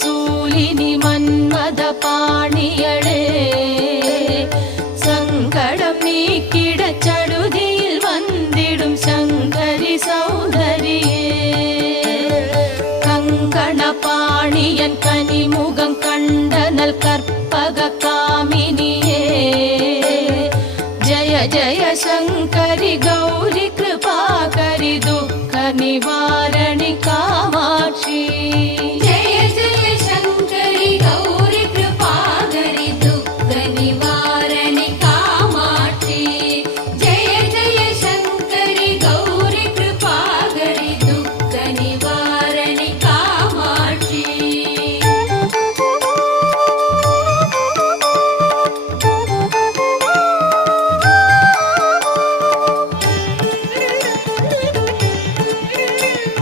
சூலினி மன்மத பாணியளே சங்கடம் நீக்கிட சடுதியில் வந்திடும் சங்கரி சௌந்தரியே கங்கண பாணியன் கனிமுகம் கண்டனல் கற்பக காமினியே ஜய ஜய சங்கரி கௌரி கிருபாகரி துக்க நிவாரணி காமாட்சி जय जय